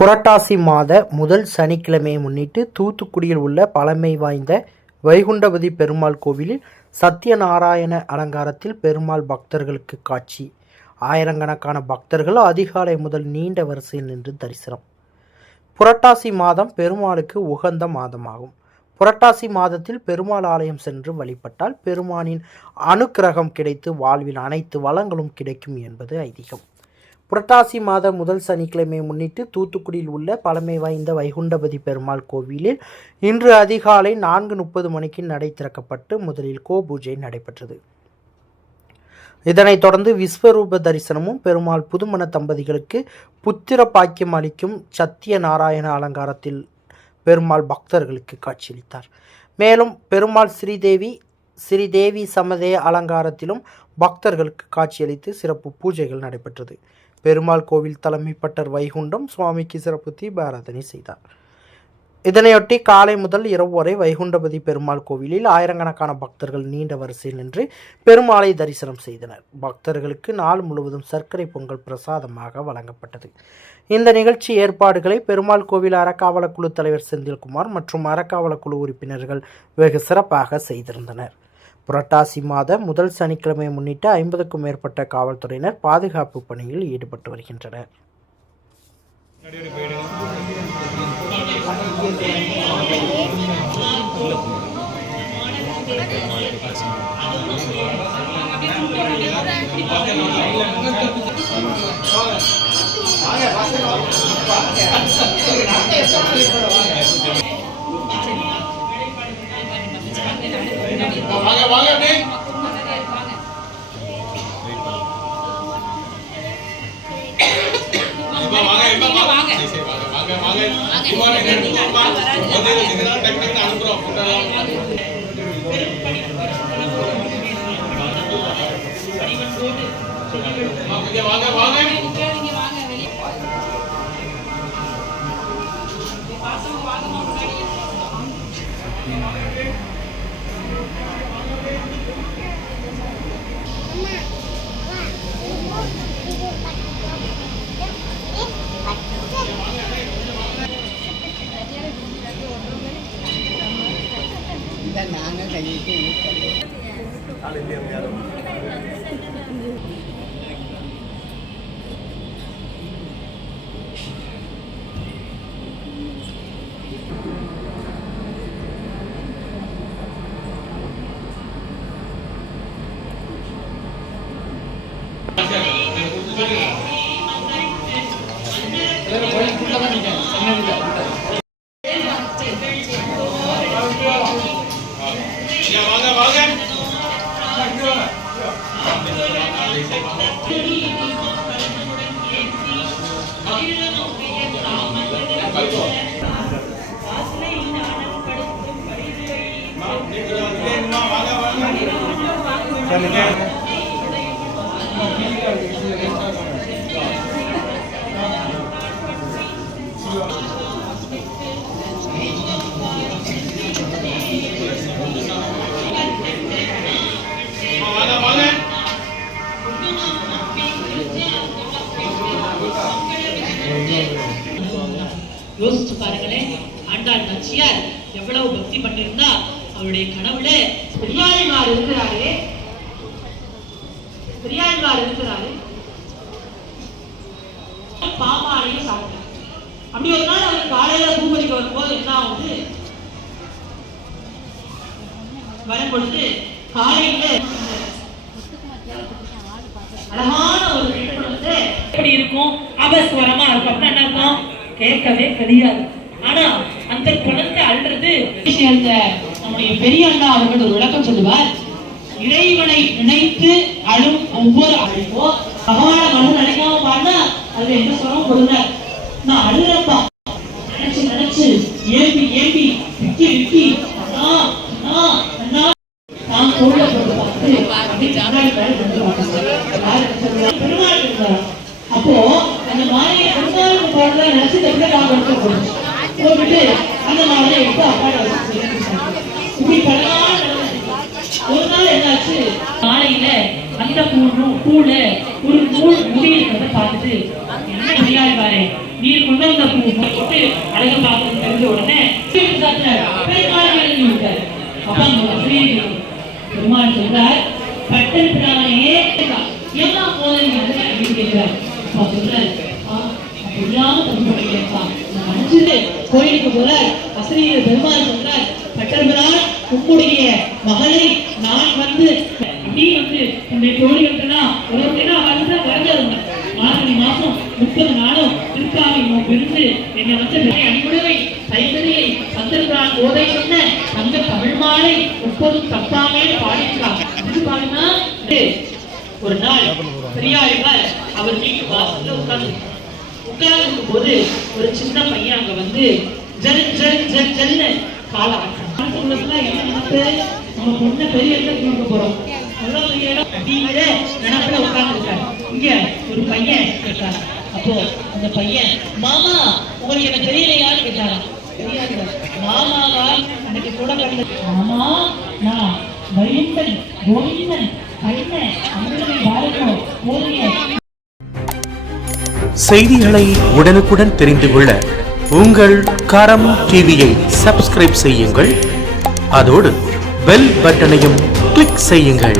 புரட்டாசி மாத முதல் சனிக்கிழமையை முன்னிட்டு தூத்துக்குடியில் உள்ள பழமை வாய்ந்த வைகுண்டபதி பெருமாள் கோவிலில் சத்யநாராயண அலங்காரத்தில் பெருமாள் பக்தர்களுக்கு காட்சி. ஆயிரக்கணக்கான பக்தர்கள் அதிகாலை முதல் நீண்ட வரிசையில் நின்று தரிசனம். புரட்டாசி மாதம் பெருமாளுக்கு உகந்த மாதமாகும். புரட்டாசி மாதத்தில் பெருமாள் ஆலயம் சென்று வழிபட்டால் பெருமானின் அனுக்கிரகம் கிடைத்து வாழ்வில் அனைத்து வளங்களும் கிடைக்கும் என்பது ஐதீகம். புரட்டாசி மாத முதல் சனிக்கிழமையை முன்னிட்டு தூத்துக்குடியில் உள்ள பழமை வாய்ந்த வைகுண்டபதி பெருமாள் கோவிலில் இன்று அதிகாலை 4:30 மணிக்கு நடை திறக்கப்பட்டு முதலில் கோபூஜை நடைபெற்றது. இதனைத் தொடர்ந்து விஸ்வரூப தரிசனமும் பெருமாள் புதுமண தம்பதிகளுக்கு புத்திர பாக்கியம் அளிக்கும் சத்திய நாராயண அலங்காரத்தில் பெருமாள் பக்தர்களுக்கு காட்சியளித்தார். மேலும் பெருமாள் ஸ்ரீதேவி சமதே அலங்காரத்திலும் பக்தர்களுக்கு காட்சியளித்து சிறப்பு பூஜைகள் நடைபெற்றது. பெருமாள் கோவில் தலைமை பட்டர் வைகுண்டம் சுவாமிக்கு சிறப்பு தீபாராதனை செய்தார். இதனையொட்டி காலை முதல் இரவு வரை வைகுண்டபதி பெருமாள் கோவிலில் ஆயிரக்கணக்கான பக்தர்கள் நீண்ட வரிசையில் நின்று பெருமாளை தரிசனம் செய்தனர். பக்தர்களுக்கு நாள் முழுவதும் சர்க்கரை பொங்கல் பிரசாதமாக வழங்கப்பட்டது. இந்த நிகழ்ச்சி ஏற்பாடுகளை பெருமாள் கோவில் அறக்காவல குழு தலைவர் செந்தில்குமார் மற்றும் அறக்காவல குழு உறுப்பினர்கள் வெகு சிறப்பாக செய்திருந்தனர். புரட்டாசி மாத முதல் சனிக்கிழமையை முன்னிட்டு 50க்கும் மேற்பட்ட காவல்துறையினர் பாதுகாப்பு பணியில் ஈடுபட்டு வருகின்றனர். யோசிச்சு பாருங்களேன், ஆண்டாள் நாச்சியார் எவ்வளவு பக்தி பண்ணிருந்தா அவருடைய கனவுல பெரியாழ்வார் இருக்கிறாரு பாமாலையும் சாப்பிட்டார். அப்படி ஒரு நாள் அவர் காலையில பூமதிக்கு வரும்போது என்ன ஆகுது, வரும்பொழுது காலையில அழகான ஒரு பெண் வந்து எப்படி இருக்கும், அபஸ்வரமா இருக்கும். அப்படின்னா என்ன இருக்கும், கேட்கவே கிடையாது. ஆனா அந்த குழந்தை அழுறது நம்முடைய பெரிய அண்ணா அவர்கள் ஒரு விளக்கம் சொல்லுவார். இறைவனை நினைத்து அழும் ஒவ்வொரு அழுப்போ பகவான மனு நினைக்காம பாருன்னா அதுல எந்த சொல்லும் கொடுங்க. நான் அழுகிறப்பா நினைச்சு ஏம்பி விக்கி நான் தோல்ல போட்டு பெருமாள் இருக்கிறார். அப்போ அந்த மாதிரி பெருமாளுக்கு போடுறத நினைச்சு எப்படி நான் எடுத்து போட்டுட்டு அந்த மாதிரி எடுத்து அப்பா இப்படி பல ஒரு நாள் என்னாச்சு, காலையில அந்த பூல ஒரு முடி இருக்கிறத பார்த்துட்டு என்ன பெரியாழ்வாரே நீர் கொண்டு வந்த பூ போட்டு அழகு பார்த்து தெரிஞ்ச உடனே பெருமாள் எழுதி விட்டார். அப்ப பெருமாள் சொல்றார், பட்டன் பிரானையே எல்லாம் போதனை அப்படின்னு கேட்கிறார். அப்பா சொல்றாரு, கோயிலுக்கு போறார். ஆசிரியர் பெருமாள் சொல்றார், பட்டர்பிரான் உங்களுடைய மகளை நான் வந்து அப்படி வந்து என்னுடைய தோழிகள்லாம் வந்து வரங்க மார்கழி மாசம் 30 நாளும் திருக்காவை இருந்து என்னை வந்து அன்புடவை தைத்தறியை சந்திரபிரான் போதை சொன்ன அந்த தமிழ் மாலை 30 தப்பாமே பாடிக்கிறார். இது பாருன்னா ஒரு நாள் பெரியாரிவர் அவர் வீட்டு வாசல்ல உட்கார்ந்து போது ஒரு சின்ன பையன் அங்க வந்து ஜல் ஜல் ஜல் ஜல்னு கால என்ன நினைப்பு, நம்ம பொண்ணை பெரிய இடத்துக்கு கொடுக்க போறோம், அவ்வளவு பெரிய இடம் அப்படிங்கிற நினைப்புல உட்கார்ந்து இருக்காரு. இங்க ஒரு பையன் கேட்டாரு. அப்போ அந்த பையன், மாமா உங்களுக்கு என்ன தெரியலையான்னு கேட்டாரா. தெரியாது. மாமாவா எனக்கு கூட கண்டு, மாமா நான் வைகுண்டன் கோவிந்தன் பையன் அங்கே பாருங்க போதிய செய்திகளை உடனுக்குடன் தெரிந்து கொள்ள உங்கள் கரம் டிவியை சப்ஸ்கிரைப் செய்யுங்கள். அதோடு பெல் பட்டனையும் கிளிக் செய்யுங்கள்.